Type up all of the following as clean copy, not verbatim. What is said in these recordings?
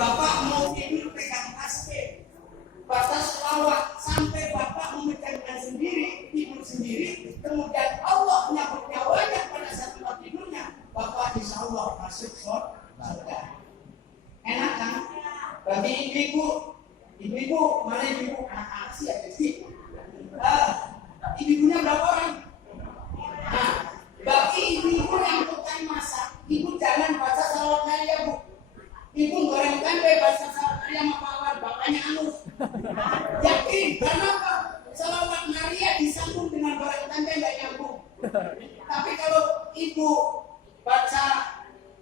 Bapak mau tidur pegang tasbih, baca selawat sampai bapak memecahkan sendiri, tidur sendiri, kemudian Allah nyabut nyawanya pada saat tempat tidurnya, bapak insya Allah masuk surga. Enak kan? Bagi ibu-ibu, mana ibu anak-anak sih ya sih? Ibu-ibunya berapa orang? Nah, bagi ibu-ibu yang tukang masak, ibu jangan baca salawat Nabi Bu. Ibu goreng tempe baca salawat Nabi sama Pak bapaknya anus. Yakin? Karena apa? Salawat Maria disambung dengan goreng tempe nggak nyambung. Tapi kalau ibu baca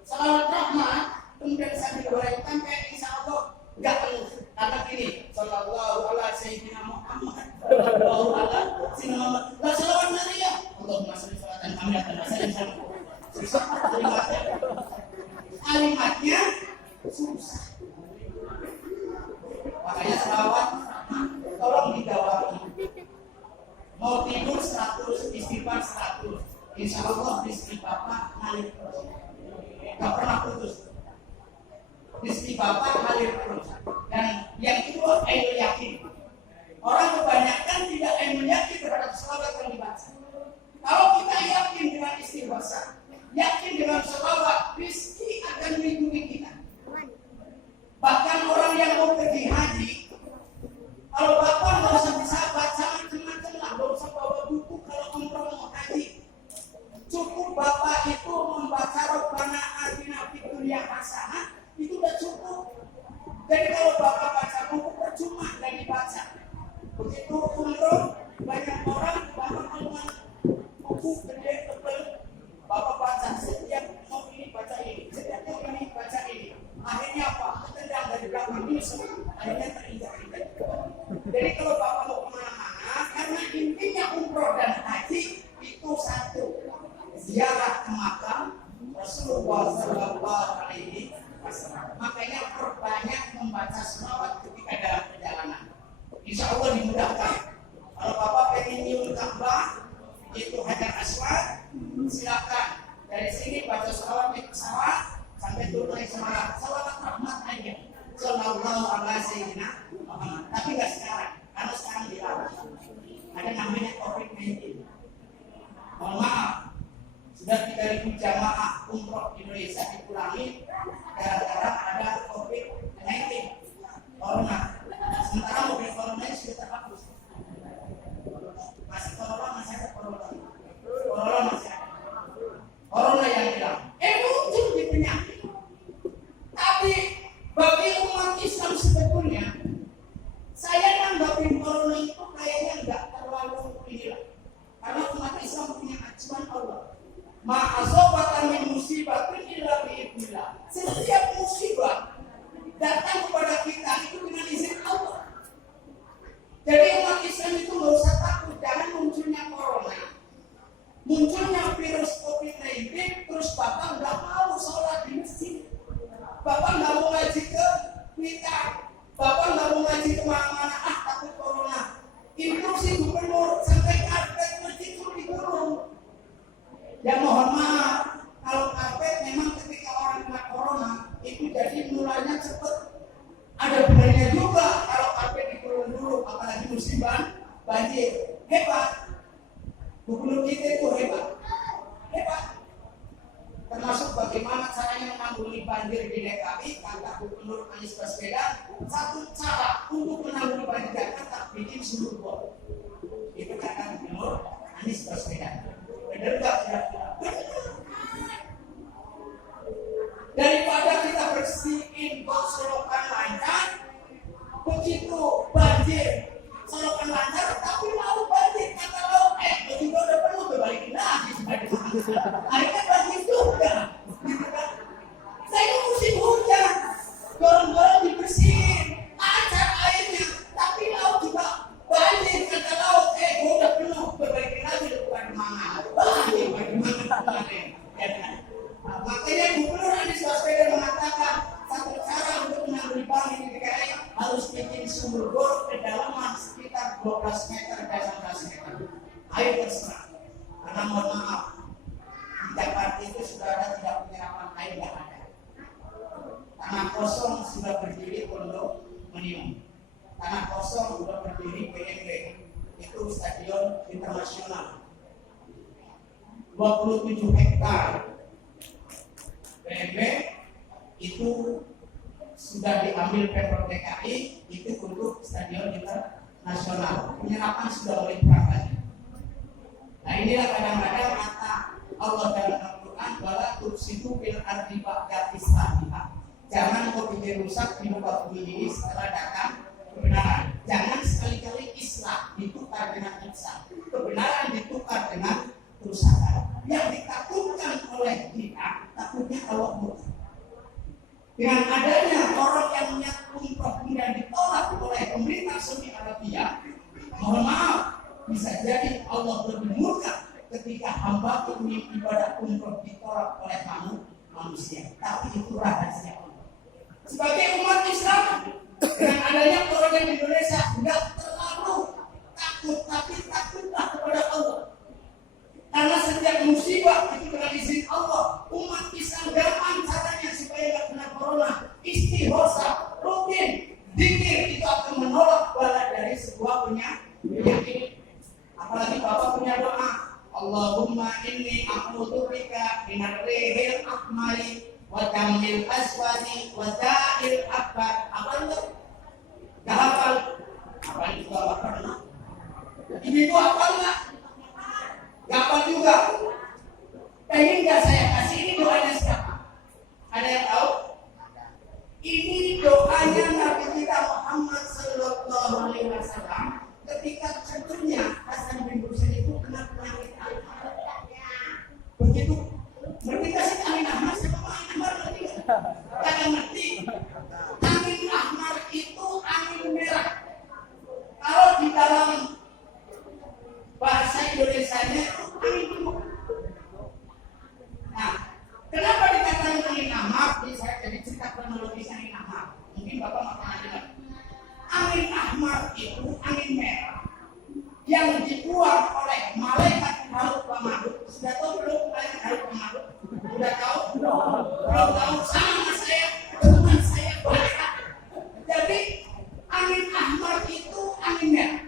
salawat rahmat kemudian sambil goreng tempe, insya Allah nggak anus. Karena gini, sallallahu ala sayyidina Muhammad, sallallahu ala sayyidina Muhammad. Lah salawat Maria, Allahumma sholli salatan kamilatan wa sallim. Kalimatnya susah. Makanya selawat tolong dijawab. Mau tidur 100, istighfar 100. Insya Allah istri bapak ngalir terus. Gak pernah putus. Istri bapak ngalir terus. Dan yang kedua, ainul yakin. Orang kebanyakan tidak ainul yakin terhadap selawat yang dibaca. Kalau kita yakin dengan istighfar, yakin dengan selawat, rezeki akan melindungi kita. Bahkan orang yang mau pergi haji, kalau bapak nggak usah bersahabat, jangan cemas-cemas, nggak usah bawa buku kalau umroh mau haji. Cukup bapak itu membaca Rabbana atina fid dunya hasanah, itu udah cukup. Jadi kalau bapak baca buku percuma dan dibaca. Begitu umroh, banyak orang bapak mau buku gede tebel, bapak baca setiap mau ini baca ini, setiap mau ini baca ini. Akhirnya apa? Ketendang dari belakang nyusul, akhirnya terinjak-injak. Jadi kalau bapak mau kemana-mana, karena intinya umroh dan haji itu satu, ziarah ke makam Rasulullah Sallallahu Alaihi Wasallam. Makanya perbanyak membaca selawat ketika dalam perjalanan. Insya Allah dimudahkan. Kalau bapak pengen nyium Ka'bah, itu Hajar Aswad, silakan dari sini baca selawat di pesawat sampai turun naik salawat rahmat aja. Sallallahu alaihi wasallam. Tapi nggak sekarang, karena sekarang dilarang. Ada namanya COVID-19. Mohon maaf, sudah 3.000 jamaah umroh Indonesia dipulangi gara-gara ada COVID-19 corona. Sementara mobil coronanya sudah terhapus. Masih corona, masih ada corona. Corona masih ada. Corona yang hilang. Muncul di penyakit. Tapi bagi umat Islam sebetulnya, saya nanggapin corona itu kayaknya nggak terlalu hilang. Karena umat Islam punya acuan Allah. Ma'asobatan min musibatin illa bi'idznillah. Setiap musibah datang kepada kita itu dengan izin Allah. Jadi umat Islam itu nggak usah takut jangan munculnya corona, munculnya virus COVID-19, terus bapak nggak mau sholat di masjid, bapak nggak mau ngaji ke kita, bapak nggak mau ngaji kemana-mana, takut corona. Instruksi gubernur sampai karpet masjid itu dikurung. Ya mohon maaf, kalau karpet memang ketika orang kena corona itu jadi mulanya cepat. Ada benarnya juga kalau karpet dikurung dulu, apalagi musibah banjir. Hebat. Gubernur kita itu hebat. Termasuk bagaimana caranya menanggulangi banjir di DKI, kata Gubernur Anies Baswedan, satu cara untuk menanggulangi banjir Jakarta bikin sumur bor. Itu kata Gubernur Anies Baswedan. Benar nggak? Daripada kita bersihin bak selokan lancar, begitu banjir selokan lancar, tapi lalu banjir kata laut, begitu udah penuh berbalikin lagi. Akhirnya banjir juga, gitu kan? Saya itu musim hujan, gorong-gorong dibersihin, lancar airnya, tapi laut juga banjir kata laut, gue udah penuh berbalikin lagi, bukan mana? Banjir, bagaimana? Ya kan? Makanya Gubernur Anies Baswedan mengatakan satu cara untuk menanggulangi banjir di DKI harus bikin sumur bor kedalaman sekitar 12 meter dan 16 meter. Air terserah. Karena mohon maaf, di Jakarta itu saudara tidak penyerapan air, nggak ada. Tanah kosong sudah berjalan. minimum. Tanah kosong udah berdiri PNB, itu stadion internasional 27 hektar. PNB itu sudah diambil Pemprov DKI itu untuk stadion internasional. Penyerapan sudah mulai berangkat. Nah inilah kadang-kadang kata Allah dalam Al-Quran bahwa tufsidu fil ardi ba'da islahiha. Jangan kau bikin rusak di muka bumi ini setelah datang kebenaran. Jangan sekali-kali Islam ditukar dengan ihsan, kebenaran ditukar dengan kerusakan. Yang ditakutkan oleh kita takutnya Allah murka. Dengan adanya orang yang menyakuni kemudian ditolak oleh pemerintah Saudi Arabia, mohon maaf, bisa jadi Allah lebih murka ketika hamba ingin ibadah umroh ditolak oleh kamu manusia. Tapi itu rahasia Allah. Sebagai umat Islam, dengan adanya orang di Indonesia tidak terlalu takut, tapi takutlah kepada Allah. Karena setiap musibah itu dengan izin Allah, umat Islam gampang caranya supaya tidak kena corona. Istighosa, rutin, zikir itu akan menolak bala dari sebuah penyakit. Apalagi Bapak punya doa, Allahumma inni a'udzubika minar rihil ahmari wa damil aswadi wa da'il akbar. Apa itu? Gak hafal. Apa itu Bapak pernah? Ini itu apa enggak? Gak hafal juga. Pengen gak saya kasih ini doanya siapa? Ada yang tahu? Ini doanya Nabi kita Muhammad Sallallahu Alaihi Wasallam ketika tentunya Hasan bin Husain itu kena penyakit alkohol. Begitu berarti kasih angin ahmar sama angin ahmar ngerti nggak? Kalian ngerti? Angin ahmar itu angin merah. Kalau di dalam bahasa Indonesianya itu angin biru. Nah, kenapa dikatakan angin ahmar? Jadi saya jadi cerita kronologis angin ahmar. Mungkin Bapak nggak pernah dengar. Angin ahmar itu angin merah yang dibuat oleh malaikat Harut wa Marut. Sudah tahu belum malaikat Harut wa Marut? Sudah tahu? Belum tahu? Sama saya, teman saya baca. Jadi angin ahmar itu angin merah.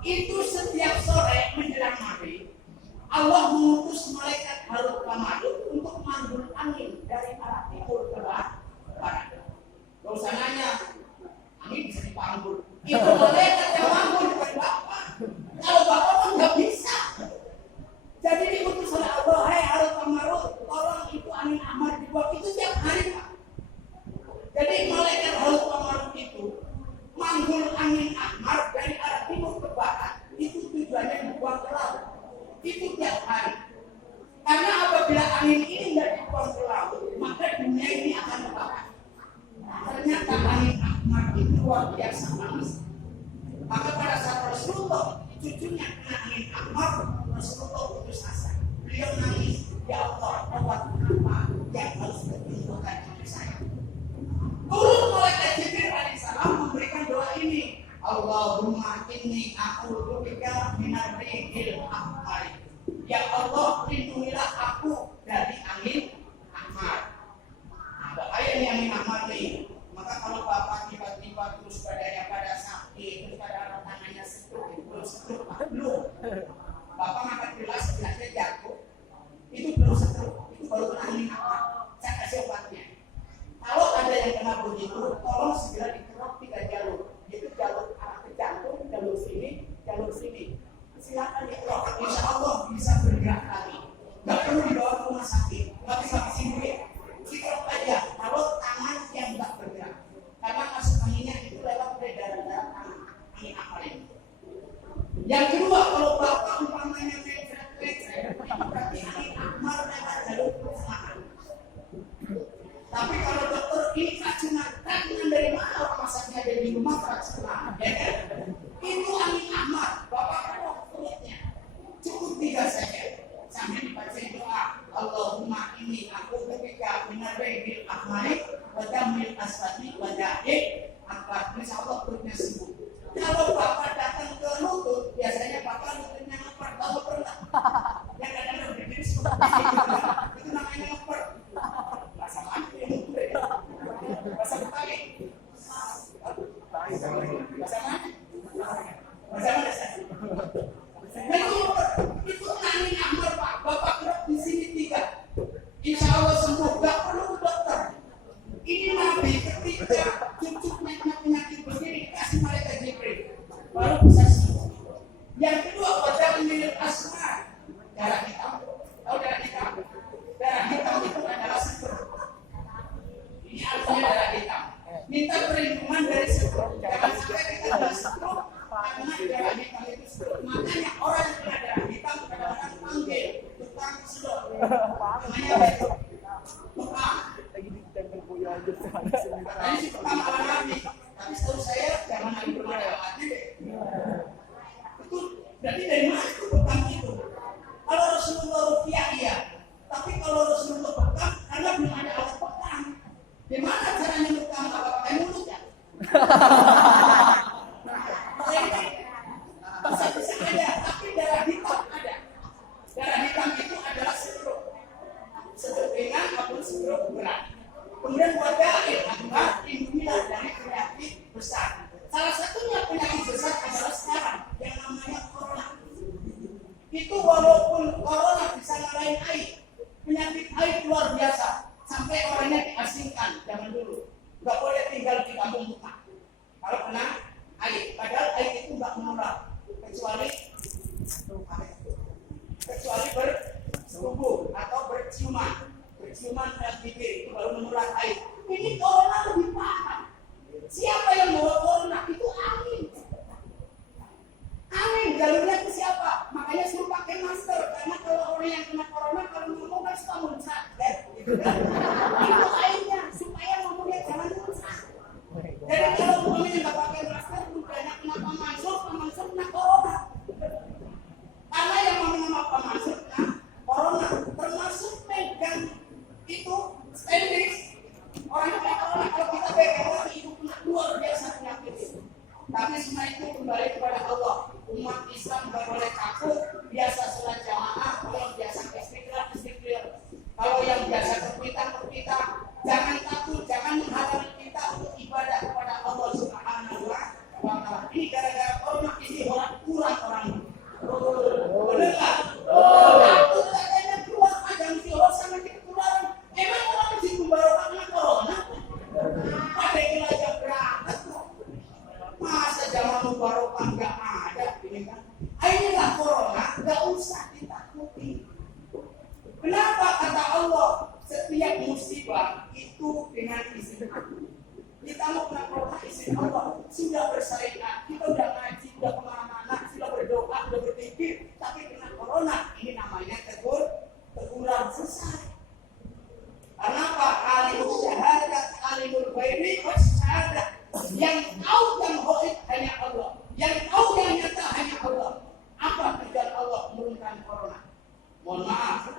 Itu setiap sore menjelang maghrib Allah mengutus malaikat Harut wa Marut untuk manggul angin dari arah timur ke barat. Gak usah nanya, angin bisa dipanggul. Itu malaikat yang manggul bukan Bapak. Kalau Bapak pun nggak bisa. Jadi diutus oleh Allah, hai Harut wa Marut, tolong itu angin ahmar dibuat. Itu tiap hari Pak. Jadi malaikat Harut wa Marut itu manggul angin ahmar dari arah timur ke barat. Itu tujuannya dibuang ke laut. Itu tiap hari. Karena apabila angin ini tidak dibuang ke laut, maka dunia ini akan terbakar. Ternyata angin ahmar itu luar biasa panas. Maka pada saat Rasulullah cucunya kena angin ahmar, Rasulullah putus asa. Beliau nangis, ya Allah, buat apa yang harus ditunjukkan diri saya? Turun malaikat Jibril alaihissalam memberikan doa ini, Allahumma inni a'udzubika minar rihil ahmar. Ya Allah, lindungilah aku dari angin ahmar. Nah, bahaya nih angin ahmar nih. Maka kalau Bapak tiba-tiba terus badannya pada sakit, terus pada tangannya setruk, belum. Bapak ngangkat gelas, gelasnya jatuh, itu belum setruk, itu baru kena angin ahmar. Saya kasih obatnya. Kalau ada yang kena begitu, tolong segera dikerok 3 jalur. Itu jalur arah ke jantung, jalur sini. Silakan dikerok. Insya Allah bisa bergerak lagi. Gak perlu dibawa ke rumah sakit, gak bisa kasih duit. Dikerok aja. Kalau tangan yang gak bergerak, karena masuk anginnya itu lewat peredaran darah tangan, angin ahmar ini. Yang kedua, kalau Bapak umpamanya mencret-mencret, itu berarti angin ahmar lewat jalur pencernaan. Tapi kalau dokter ini keracunan dari mana orang masaknya ada di rumah keracunan? Ya kan? Itu angin ahmar, Bapak kerok perutnya. Cukup 3 second sambil dibaca doa. Allahumma inni a'udzubika minar rihil ahmari wa damil aswadi wa da'il akbar. Insyaallah perutnya sembuh. Kalau Bapak datang ke lutut, biasanya Bapak lututnya ngepert. Tahu pernah? Yang kadang-kadang berdiri seperti itu namanya ngepert. Bahasa Betawi. Bersama saya. Itu nangin Amar Pak, Bapak gerak di sini 3. Insya Allah sembuh, gak perlu dokter. Ini Nabi ketika cucunya kena penyakit begini kasih malaikat Jibril, baru bisa sembuh. Yang kedua pada milik asma, darah hitam. Tahu darah hitam? Darah hitam itu adalah stroke. Ini artinya darah hitam. Minta perlindungan dari stroke. Jangan sampai kita kena stroke karena darah hitam itu stroke. Makanya orang yang kena darah hitam kadang-kadang panggil tukang stroke. Namanya itu tukang. Katanya sih tukang ala Nabi. Tapi setahu saya jangan lagi belum ada alatnya deh. Itu berarti dari mana itu tukang itu? Kalau Rasulullah rupiah iya. Tapi kalau Rasulullah bekam, karena belum ada alat bekam. Gimana caranya bekam? Apa pakai mulut ya? Bisa ada, tapi darah hitam ada. Darah hitam itu adalah stroke. Stroke ringan maupun stroke berat. Kemudian wadail adalah intinya dari penyakit besar. Salah satunya penyakit besar adalah sekarang yang namanya corona. Itu walaupun corona bisa ngalahin air, penyakit air luar biasa. Sampai orangnya diasingkan zaman dulu. Nggak boleh tinggal di kampung buka. Kalau kena air, padahal air itu nggak menular kecuali bertubuh atau berciuman lewat bibir itu baru menular air. Ini corona lebih parah. Siapa yang bawa corona? Itu angin. Angin jalurnya ke siapa? Makanya suruh pakai masker karena kalau orang yang kena corona kalau ngomong kan suka muncrat, gitu kan? Itu airnya supaya ngomongnya jangan muncrat. Jadi kalau ngomongnya nggak pakai masker, banyak kena pamansur kena corona. Karena yang ngomong pamansur kena corona, termasuk megang itu stainless. Orang yang kena corona kalau kita pegang lagi itu kena luar biasa penyakit itu. Tapi semua itu kembali kepada Allah. Umat Islam nggak boleh takut. Biasa sholat jamaah, kalau biasa istiqlal. Kalau yang biasa berpita, jangan takut, jangan menghalangi kita untuk ibadah kepada Allah Subhanahu wa Ta'ala. Ini gara-gara corona ini orang kurang orang. Benar nggak? Takut katanya keluar aja mesti orang sama ketularan. Emang orang mesti membawa kena corona? Ada yang aja berangkat. Masa zaman mubarokah nggak ada ini kan? Inilah corona, nggak usah ditakuti. Kenapa kata Allah setiap musibah itu dengan izin Allah? Kita mau kena corona izin Allah sudah bersyariat, kita udah ngaji, udah kemana-mana, sudah berdoa, sudah berpikir, tapi kena corona ini namanya teguran selesai. Karena apa? Alimul syahadat, alimul ghaibi wasyahadat. Yang tahu yang gaib hanya Allah. Yang tahu yang nyata hanya Allah. Apa tujuan Allah menurunkan corona? Mohon maaf,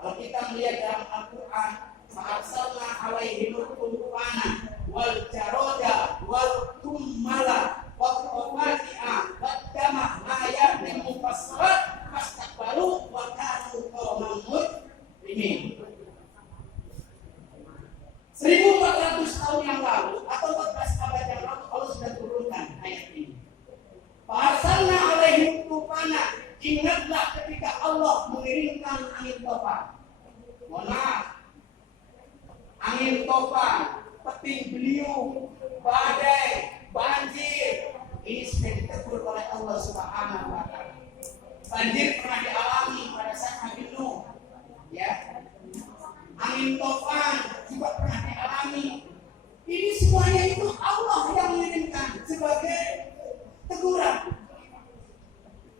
kalau kita melihat dalam Al-Quran, fa'arsalna alaihim tufana wal jaroda wal kummala wal qawati'a wad dama ayatin mufassirat fastakbaru wa kanu qauman mujrimin. 1400 tahun yang lalu atau 14 abad yang lalu Allah sudah turunkan ayat ini. Fa'arsalna alaihim tufana. Ingatlah ketika Allah mengirimkan angin topan. Mohon maaf, angin topan, peting beliung, badai, banjir, ini sudah ditegur oleh Allah Subhanahu wa Ta'ala. Banjir pernah dialami pada saat Nabi Nuh, ya. Angin topan juga pernah dialami. Ini semuanya itu Allah yang mengirimkan sebagai teguran.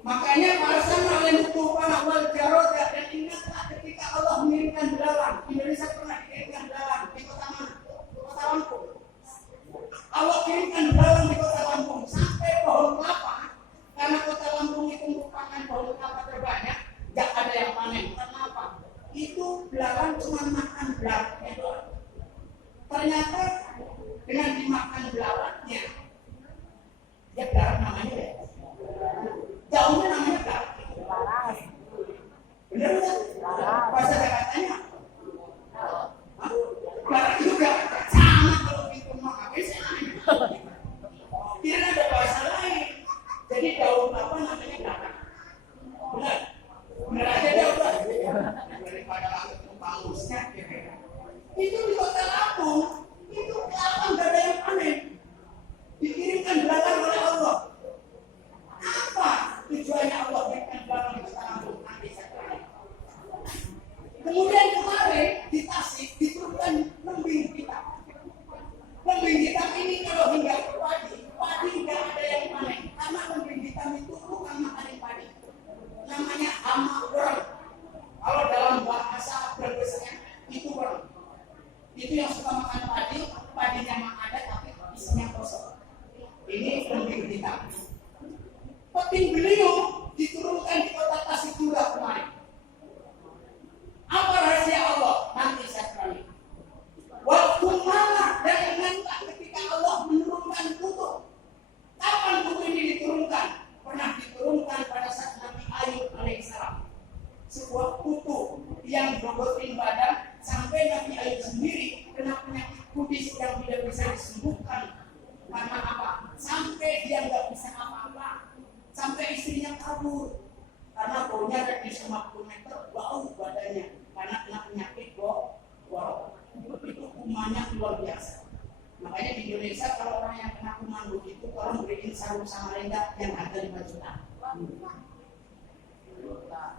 Makanya para sama yang tufan wal jaroda, dan ingatlah ketika Allah mengirimkan belalang. Indonesia pernah dikirimkan belalang di kota mana? Kota Lampung. Allah kirimkan belalang di kota Lampung sampai pohon kelapa, karena kota Lampung itu merupakan pohon kelapa terbanyak, gak ada yang panen. Kenapa? Itu belalang cuma makan belalangnya doang. Ternyata dengan dimakan belalangnya, ya belalang namanya ya. Jauhnya namanya belalang. Bener nggak? Bahasa katanya. Belalang juga sama kalau gitu mau ngapain sih? yang tidak bisa disembuhkan. Karena apa? Sampai dia nggak bisa apa-apa, sampai istrinya kabur karena baunya dari 50 meter, bau badannya karena kena penyakit bau. Itu kumannya luar biasa. Makanya di Indonesia kalau orang yang kena kuman begitu, kalau beriin sarung Samarinda yang harga 5 juta.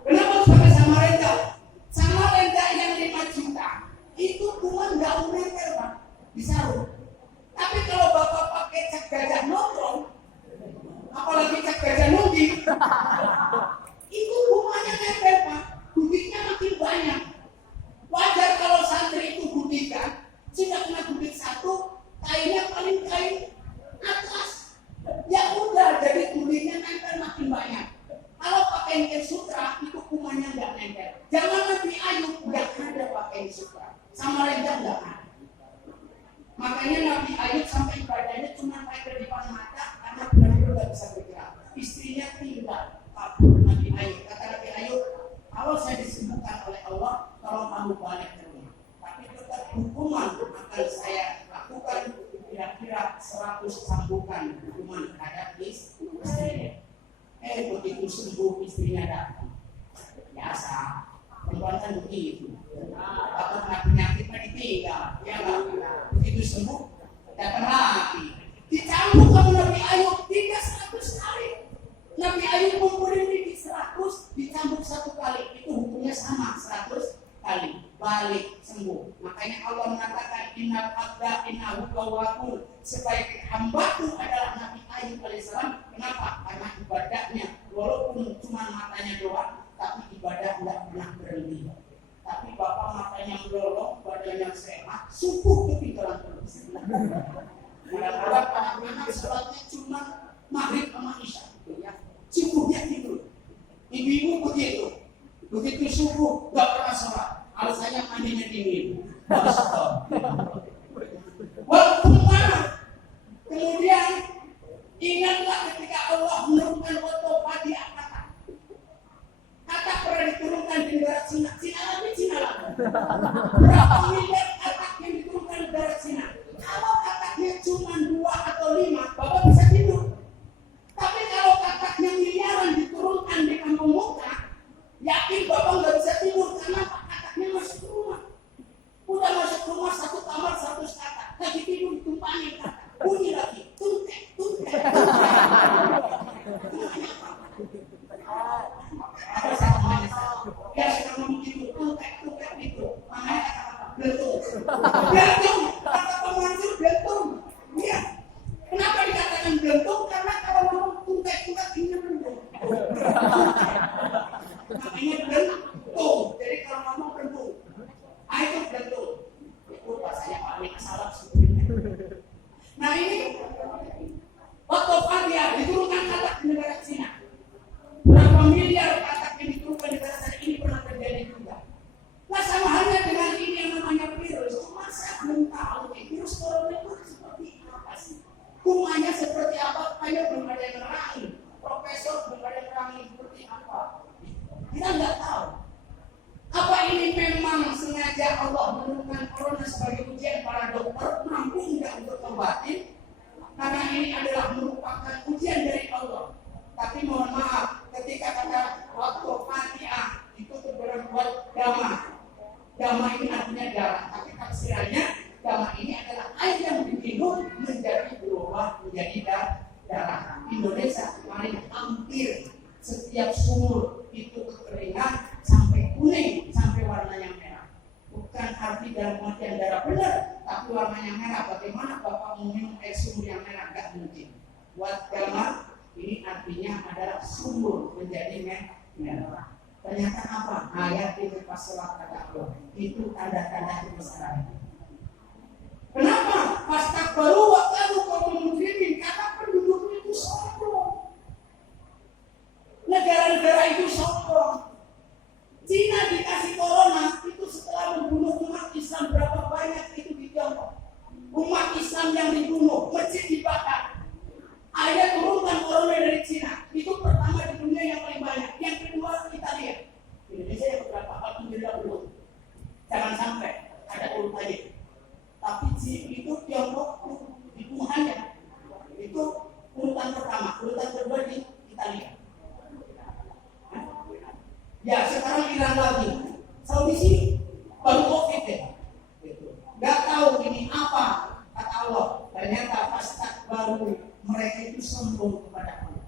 Kenapa pakai Samarinda? Samarinda yang 5 juta itu kuman nggak nempel Pak di sarung. Tapi kalau bapak pakai cat gajah nongkrong, apalagi cat gajah nunggi, itu kumannya nempel Pak, gubiknya makin banyak. Wajar kalau santri itu gubikan, sudah kena gubik satu, kainnya paling kain atas, ya udah jadi gubiknya nempel makin banyak. Kalau pakai kain sutra itu kumannya nggak nempel. Jangan Nabi Ayub nggak ada pakai sutra, Samarinda nggak ada. Makanya Nabi Ayub sampai ibadahnya cuma pakai kedipan mata karena benar-benar nggak bisa bergerak. Istrinya tinggal kabur Nabi Ayub. Kata Nabi Ayub, kalau saya disembuhkan oleh Allah, kalau kamu balik ke rumah. Tapi tetap hukuman akan saya lakukan kira-kira 100 cambukan hukuman terhadap istrinya. Begitu sembuh istrinya datang. Biasa, perempuan kan begitu. Atau kena penyakit ditinggal, ya enggak? Begitu sembuh, datang lagi. Dicambuk sama Nabi Ayub 300 kali. Nabi Ayub ngumpulin ini 100, dicambuk 1 kali. Itu hukumnya sama 100 kali. Balik sembuh. Makanya Allah mengatakan innal abda innahu ghawwaqun. Sebaik hamba-Ku adalah Nabi Ayub alaihissalam. Kenapa? Karena ibadahnya walaupun cuma matanya doang, tapi ibadah enggak pernah berhenti. Tapi bapak matanya melolong, badannya sehat, subuh ketinggalan terus. Kadang-kadang anak-anak sholatnya cuma maghrib sama isya, ya. Subuhnya tidur. Ibu-ibu begitu subuh nggak pernah sholat, alasannya mandinya dingin. Walaupun mana? Kemudian ingatlah ketika Allah menurunkan otopadi kata pernah diturunkan di negara Cina lagi. Berapa miliar katak yang diturunkan di negara Cina? Kalau kataknya cuma 2 atau 5, bapak bisa tidur. Tapi kalau kataknya miliaran diturunkan di kampung muka, yakin bapak nggak bisa tidur karena kataknya masuk ke rumah. Udah masuk rumah 1 kamar 100 katak, lagi tidur ditumpahin katak, bunyi lagi, tuntek. Ya sudah ngomong gitu, tuntek itu, makanya kata belentung, kata pemanjur belentung. Iya, kenapa dikatakan belentung? Karena kalau ngomong tuntek ini belentung. Makanya belentung. Jadi kalau ngomong belentung, itu belentung. Itu bahasanya paling salah sebetulnya. Nah ini Otophagia diturunkan katak di negara Cina. Berapa miliar katak yang diturunkan di negara Cina ini pernah terjadi juga. Nah sama halnya dengan ini yang namanya virus. Cuma saya belum tahu virus corona itu seperti apa sih. Kumannya seperti apa? Kayak belum ada yang nerangi. Profesor belum ada yang nerangi seperti apa. Kita nggak tahu. Apa ini memang sengaja Allah menurunkan corona sebagai ujian para dokter? Mampu nggak untuk obatin? Karena ini adalah merupakan ujian dari Allah. Tapi mohon maaf, ketika kata waktu Fatihah itu berbuat dama. Dama ini artinya darah. Tapi tafsirannya dama ini adalah air yang diminum menjadi berubah menjadi darah. Indonesia kemarin hampir setiap sumur itu kekeringan sampai kuning, sampai warnanya merah. Bukan arti dalam pengertian darah benar, tapi warnanya merah. Bagaimana Bapak mau minum air sumur yang merah? Gak mungkin. Buat gambar ini artinya adalah sumur menjadi merah. Ternyata apa? Ayat itu pas sholat kata Allah. Itu tanda-tanda kebesaran. Kenapa? Pas baru waktu kaum muslimin karena penduduk itu sombong. Negara-negara itu sombong. Cina dikasih corona itu setelah membunuh umat Islam berapa banyak itu di Tiongkok. Umat Islam yang dibunuh, masjid dibakar. Ada turunkan corona dari Cina. Itu pertama di dunia yang paling banyak. Yang kedua Italia. Indonesia yang berapa? Alhamdulillah belum. Jangan sampai ada urutannya. Tapi itu mendahului. Mereka itu sombong kepada Allah.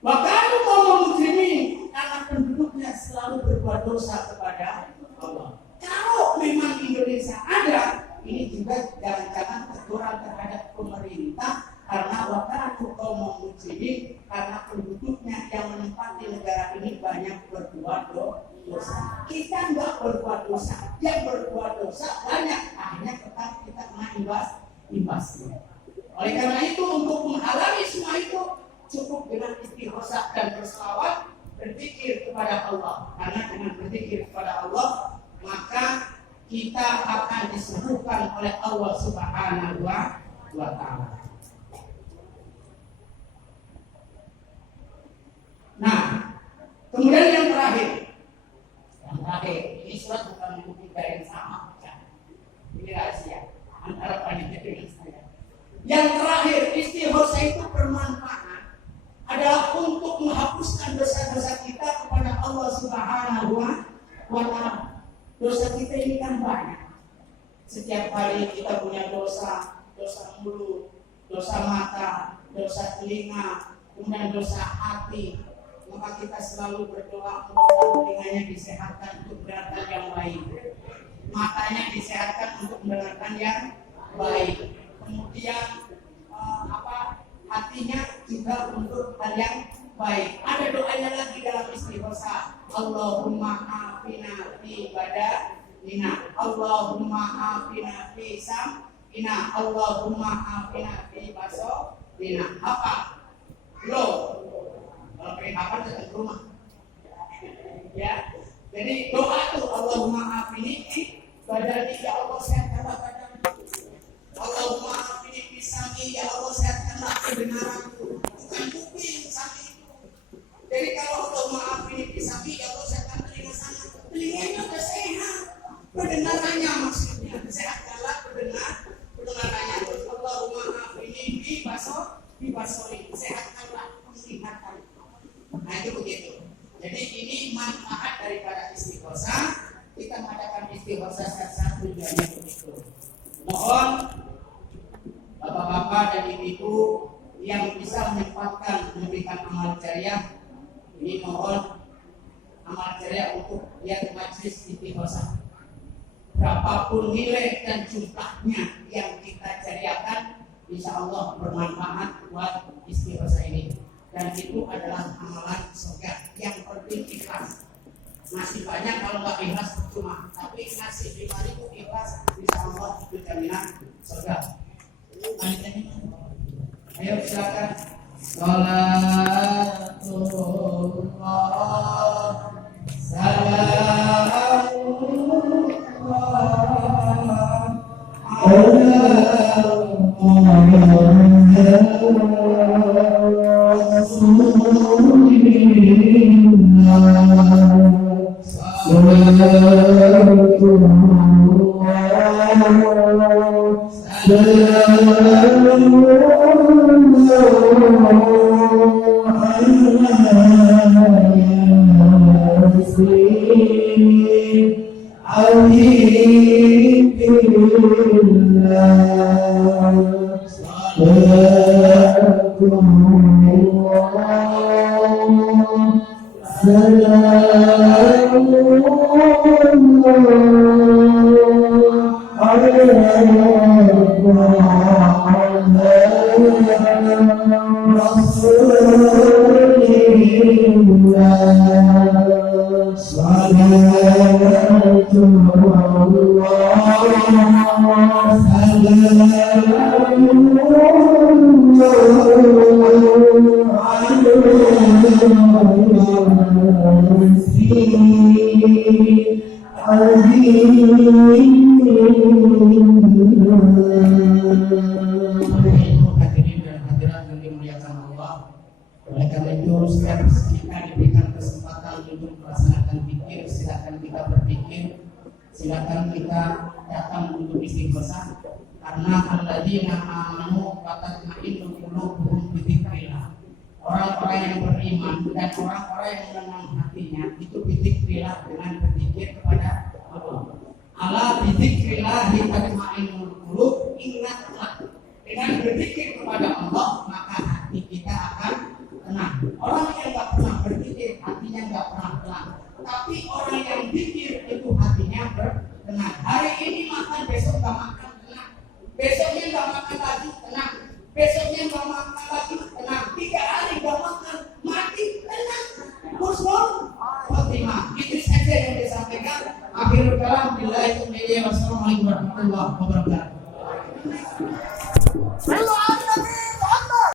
Bahkan kaum muslimin karena penduduknya selalu berbuat dosa kepada Allah. Kalau memang Indonesia ada, ini juga jangan-jangan teguran terhadap pemerintah karena waktu kaum muslimin karena penduduknya yang menempati negara ini banyak berbuat dosa. Kita enggak berbuat dosa, yang berbuat dosa banyak, akhirnya tetap kita kena imbasnya. Oleh karena itu untuk menghalangi semua itu cukup dengan istighosa dan berselawat, berzikir kepada Allah. Karena dengan berzikir kepada Allah maka kita akan disembuhkan oleh Allah Subhanahu wa Ta'ala. Nah, kemudian yang terakhir, ini surat bukan buku yang sama, ini rahasia antara panitia dengan saya. Yang terakhir, istighosa itu bermanfaat adalah untuk menghapuskan dosa-dosa kita kepada Allah Subhanahu wa Ta'ala. Dosa kita ini kan banyak. Setiap hari kita punya dosa mulut, dosa mata, dosa telinga, kemudian dosa hati. Maka kita selalu berdoa mudah-mudahan telinganya disehatkan untuk mendengarkan yang baik, matanya disehatkan untuk mendengarkan yang baik. Kemudian hatinya juga untuk hal yang baik. Ada doanya lagi dalam istighosa. Allahumma afina fi badanina, Allahumma afina fi sam'ina, Allahumma afina fi basarina. Apa? Belum. Kalau pengen hafal datang ke rumah. Ya. Jadi doa itu Allahumma afini fi badani, ya Allah sehatkanlah badan. Allahumma afini fi sam'i, ya Allah sehatkanlah kebenaranku. Bukan kuping sam'i itu. Jadi kalau Allahumma afini fi sam'i, ya Allah sehatkan telinga sana. Telinganya udah sehat. Pendengarannya maksudnya sehatkanlah pendengarannya. Allahumma afini fi basari, sehatkanlah penglihatan. Nah itu begitu. Jadi ini manfaat daripada istighosa. Kita mengadakan istighosa satu tujuannya begitu. Mohon bapak-bapak dan ibu-ibu yang bisa menyempatkan memberikan amal jariah, ini mohon amal jariah untuk lihat majelis istighosa. Berapapun nilai dan jumlahnya yang kita jariahkan, insya Allah bermanfaat buat istighosa ini. Dan itu adalah amalan surga yang penting ikhlas. Masih banyak kalau nggak ikhlas percuma, tapi ngasih 5.000 ikhlas insya Allah itu jaminan surga. Ayo silakan. Salatullah silakan kita datang untuk istighosa karena alladzina amanu wa tatma'innul qulubuhum bi dzikrillah. Orang-orang yang beriman dan orang-orang yang menenang hatinya itu bi dzikrillah, dengan berzikir kepada Allah. Ala bi dzikrillah tatma'innul qulub, ingatlah dengan dengan berzikir kepada Allah, maka hati kita akan tenang. Orang yang nggak pernah berzikir, hatinya nggak pernah tenang. Tapi orang yang zikir itu hatinya tenang. Hari ini makan, besok nggak makan, tenang. Besoknya nggak makan lagi, tenang. Besoknya nggak makan lagi, tenang. 3 hari nggak makan, mati, tenang. Husnul khotimah. Itu saja yang disampaikan. Akhirul kalam, billahi taufiq. Wassalamualaikum warahmatullahi wabarakatuh.